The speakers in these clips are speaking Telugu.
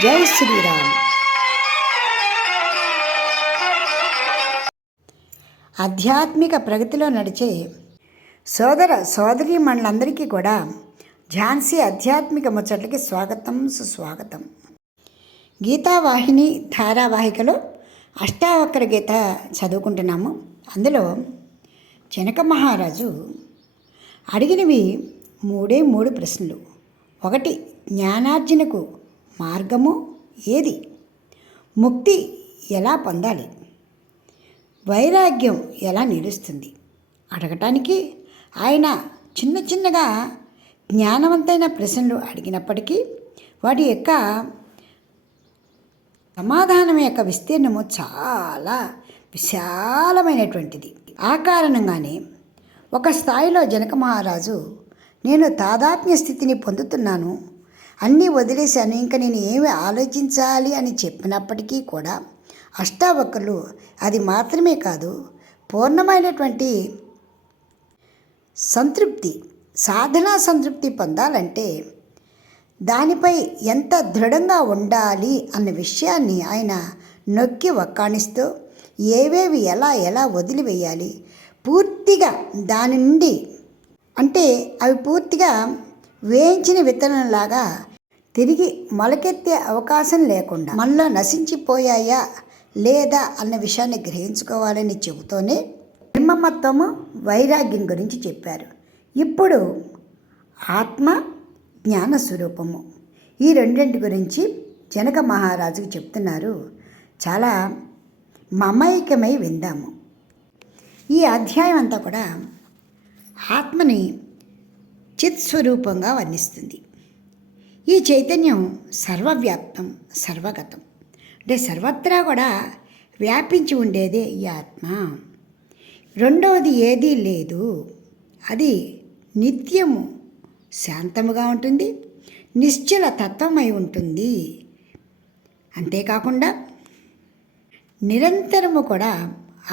జై శ్రీరామ్. ఆధ్యాత్మిక ప్రగతిలో నడిచే సోదర సోదరీమణులందరికీ కూడా ఝాన్సీ ఆధ్యాత్మిక ముచ్చట్లకి స్వాగతం, సుస్వాగతం. గీతావాహిని ధారావాహికలో అష్టావక్ర గీత చదువుకుంటున్నాము. అందులో జనక మహారాజు అడిగినవి మూడు ప్రశ్నలు. ఒకటి, జ్ఞానార్జనకు మార్గము ఏది? ముక్తి ఎలా పొందాలి? వైరాగ్యం ఎలా నిలుస్తుంది? అడగటానికి ఆయన చిన్నగా జ్ఞానవంతమైన ప్రశ్నలు అడిగినప్పటికీ వాటి యొక్క సమాధానం యొక్క విస్తీర్ణము చాలా విశాలమైనటువంటిది. ఆ కారణంగానే ఒక స్థాయిలో జనక మహారాజు, నేను తాదాత్మ్య స్థితిని పొందుతున్నాను, అన్నీ వదిలేశాను, ఇంకా నేను ఏమి ఆలోచించాలి అని చెప్పినప్పటికీ కూడా అష్టావక్రులు అది మాత్రమే కాదు, పూర్ణమైనటువంటి సంతృప్తి, సాధనా సంతృప్తి పొందాలంటే దానిపై ఎంత దృఢంగా ఉండాలి అన్న విషయాన్ని ఆయన నొక్కి వక్కాణిస్తూ ఏవేవి ఎలా వదిలివేయాలి, పూర్తిగా దాని నుండి, అంటే అవి పూర్తిగా వేయించిన విత్తనంలాగా తిరిగి మొలకెత్తే అవకాశం లేకుండా మనలో నశించిపోయాయా లేదా అన్న విషయాన్ని గ్రహించుకోవాలని చెబుతూనే బ్రహ్మమత్వము, వైరాగ్యం గురించి చెప్పారు. ఇప్పుడు ఆత్మ, జ్ఞాన స్వరూపము, ఈ రెండింటి గురించి జనక మహారాజుకు చెప్తున్నారు. చాలా మమైకమై విందాము. ఈ అధ్యాయం అంతా కూడా ఆత్మని చిత్స్వరూపంగా వర్ణిస్తుంది. ఈ చైతన్యం సర్వవ్యాప్తం, సర్వగతం, అంటే సర్వత్రా కూడా వ్యాపించి ఉండేదే ఈ ఆత్మ. రెండవది ఏదీ లేదు. అది నిత్యము శాంతముగా ఉంటుంది, నిశ్చల తత్వమై ఉంటుంది. అంతేకాకుండా నిరంతరము కూడా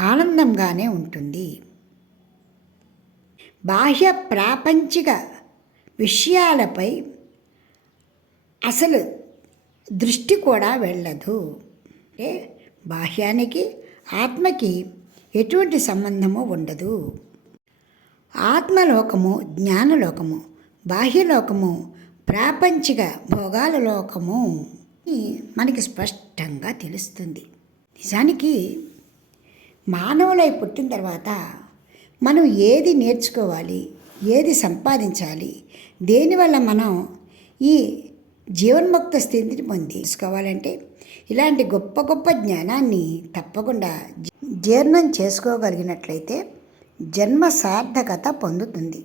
ఆనందంగానే ఉంటుంది. బాహ్య ప్రాపంచిక విషయాలపై అసలు దృష్టి కూడా వెళ్ళదు. అంటే బాహ్యానికి ఆత్మకి ఎటువంటి సంబంధము ఉండదు. ఆత్మలోకము జ్ఞానలోకము, బాహ్యలోకము ప్రాపంచిక భోగాల లోకము మనకి స్పష్టంగా తెలుస్తుంది. నిజానికి మానవులై పుట్టిన తర్వాత మనం ఏది నేర్చుకోవాలి, ఏది సంపాదించాలి, దేనివల్ల మనం ఈ జీవన్ముక్త స్థితిని తీసుకోవాలంటే ఇలాంటి గొప్ప జ్ఞానాన్ని తప్పకుండా జీర్ణం చేసుకోగలిగినట్లయితే జన్మ సార్థకత పొందుతుంది.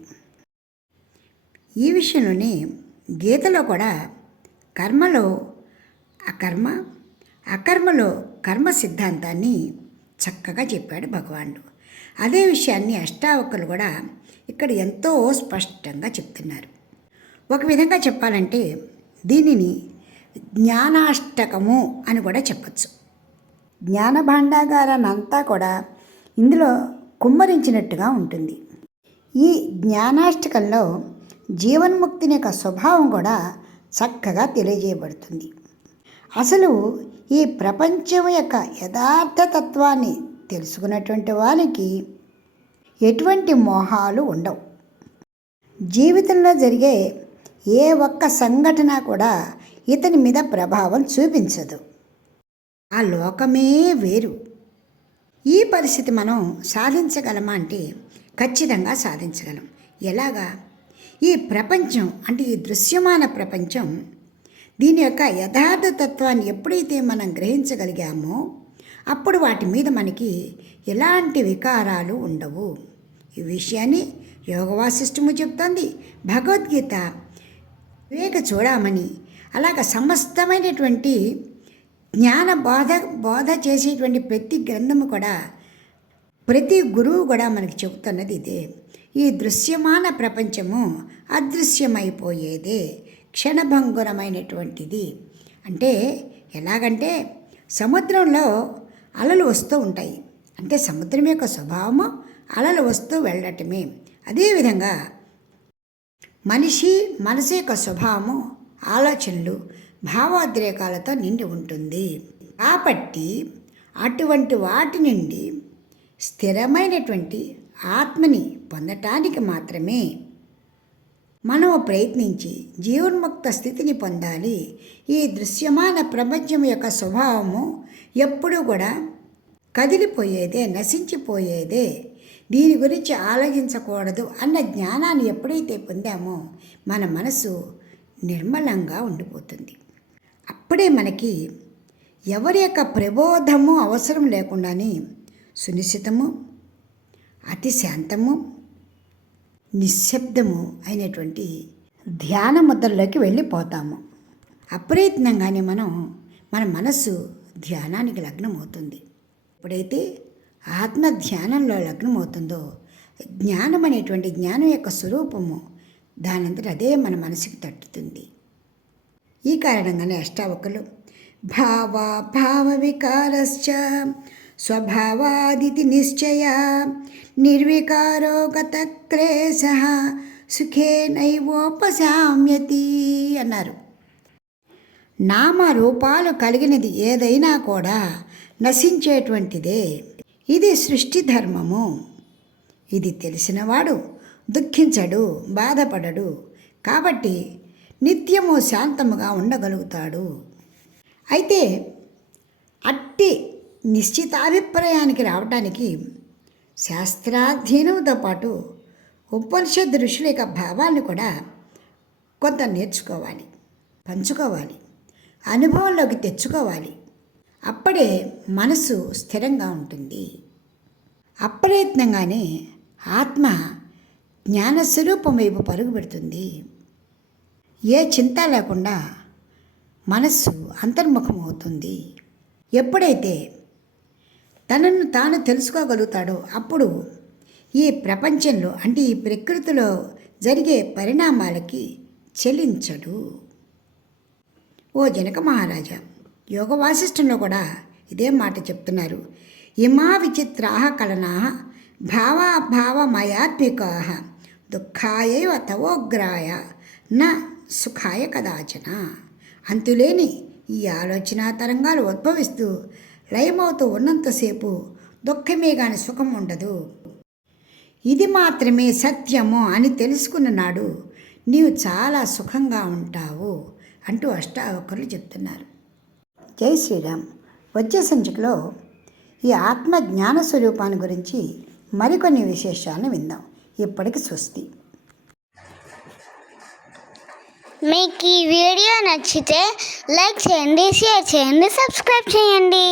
ఈ విషయంలోనే గీతలో కూడా కర్మలో అకర్మ, అకర్మలో కర్మ సిద్ధాంతాన్ని చక్కగా చెప్పాడు భగవానుడు. అదే విషయాన్ని అష్టావక్రులు కూడా ఇక్కడ ఎంతో స్పష్టంగా చెప్తున్నారు. ఒక విధంగా చెప్పాలంటే దీనిని జ్ఞానాష్టకము అని కూడా చెప్పచ్చు. జ్ఞాన భాండాగారాన్ని అంతా కూడా ఇందులో కుమ్మరించినట్టుగా ఉంటుంది. ఈ జ్ఞానాష్టకంలో జీవన్ముక్తిని యొక్క స్వభావం కూడా చక్కగా తెలియజేయబడుతుంది. అసలు ఈ ప్రపంచం యొక్క యథార్థ తత్వాన్ని తెలుసుకున్నటువంటి వారికి ఎటువంటి మోహాలు ఉండవు. జీవితంలో జరిగే ఏ ఒక్క సంఘటన కూడా ఇతని మీద ప్రభావం చూపించదు. ఆ లోకమే వేరు. ఈ పరిస్థితి మనం సాధించగలమా అంటే ఖచ్చితంగా సాధించగలం. ఎలాగా? ఈ ప్రపంచం, అంటే ఈ దృశ్యమాన ప్రపంచం, దీని యొక్క యథార్థ తత్వాన్ని ఎప్పుడైతే మనం గ్రహించగలిగామో అప్పుడు వాటి మీద మనకి ఎలాంటి వికారాలు ఉండవు. ఈ విషయాన్ని యోగ వాసిష్టము చెప్తోంది. భగవద్గీత, వివేక చూడమని, అలాగ సమస్తమైనటువంటి జ్ఞాన బోధ చేసేటువంటి ప్రతి గ్రంథము కూడా, ప్రతి గురువు కూడా మనకి చెబుతున్నది ఇదే. ఈ దృశ్యమాన ప్రపంచము అదృశ్యమైపోయేదే, క్షణభంగురమైనటువంటిది. అంటే ఎలాగంటే సముద్రంలో అలలు వస్తూ ఉంటాయి. అంటే సముద్రం యొక్క స్వభావము అలలు వస్తూ వెళ్ళటమే. అదేవిధంగా మనసు యొక్క స్వభావము, ఆలోచనలు భావోద్రేకాలతో నిండి ఉంటుంది. కాబట్టి అటువంటి వాటి నుండి స్థిరమైనటువంటి ఆత్మని పొందటానికి మాత్రమే మనము ప్రయత్నించి జీవన్ముక్త స్థితిని పొందాలి. ఈ దృశ్యమాన ప్రపంచం యొక్క స్వభావము ఎప్పుడూ కూడా కదిలిపోయేదే, నశించిపోయేదే. దీని గురించి ఆలోచించకూడదు అన్న జ్ఞానాన్ని ఎప్పుడైతే పొందామో మన మనసు నిర్మలంగా ఉండిపోతుంది. అప్పుడే మనకి ఎవరి యొక్క ప్రబోధము అవసరం లేకుండానే సునిశ్చితము, అతి శాంతము, నిశ్శబ్దము అయినటువంటి ధ్యాన ముద్రలోకి వెళ్ళిపోతాము. అప్రయత్నంగానే మన మనస్సు ధ్యానానికి లగ్నమవుతుంది. ఎప్పుడైతే ఆత్మ ధ్యానంలో లగ్నమవుతుందో జ్ఞానం అనేటువంటి జ్ఞానం యొక్క స్వరూపము దానంతట అదే మన మనసుకి తట్టుతుంది. ఈ కారణంగానే అష్టావకులు భావ వికారశ్చ స్వభావాదితి నిశ్చయ నిర్వికారో గత క్లేశః సుఖే నైవోపశామ్యతి అన్నారు. నామరూపాలు కలిగినది ఏదైనా కూడా నశించేటువంటిదే. ఇది సృష్టి ధర్మము. ఇది తెలిసినవాడు దుఃఖించడు, బాధపడడు. కాబట్టి నిత్యము శాంతముగా ఉండగలుగుతాడు. అయితే అట్టి నిశ్చితాభిప్రాయానికి రావటానికి శాస్త్రాధ్యయనంతో పాటు ఉపనిషద్ ఋషుల యొక్క భావాన్ని కూడా కొంత నేర్చుకోవాలి, పంచుకోవాలి, అనుభవంలోకి తెచ్చుకోవాలి. అప్పుడే మనసు స్థిరంగా ఉంటుంది. అప్రయత్నంగానే ఆత్మ జ్ఞానస్వరూపం వైపు పరుగు పెడుతుంది. ఏ చింత లేకుండా మనస్సు అంతర్ముఖం అవుతుంది. ఎప్పుడైతే తనను తాను తెలుసుకోగలుగుతాడో అప్పుడు ఈ ప్రపంచంలో అంటే ఈ ప్రకృతిలో జరిగే పరిణామాలకి చెలించడు. ఓ జనక మహారాజా, యోగ వాసిష్ఠంలో కూడా ఇదే మాట చెప్తున్నారు. ఇమా విచిత్రాః కలనాః భావాభావమయాత్మికాః దుఃఖాయైవ తవోగ్రాయ న సుఖాయ కదాచన. అంతులేని ఈ ఆలోచన తరంగాలు ఉద్భవిస్తూ లయమవుతూ ఉన్నంతసేపు దుఃఖమే గాని సుఖం ఉండదు. ఇది మాత్రమే సత్యము అని తెలుసుకున్న నాడు నీవు చాలా సుఖంగా ఉంటావు అంటూ అష్టావకరులు చెప్తున్నారు. జై శ్రీరామ్. వచ్చే సంచికలో ఈ ఆత్మ జ్ఞాన స్వరూపాన్ని గురించి మరికొన్ని విశేషాలను విందాం. ఇప్పటికి స్వస్తి. మీకు ఈ వీడియో నచ్చితే లైక్ చేయండి, షేర్ చేయండి, సబ్స్క్రైబ్ చేయండి.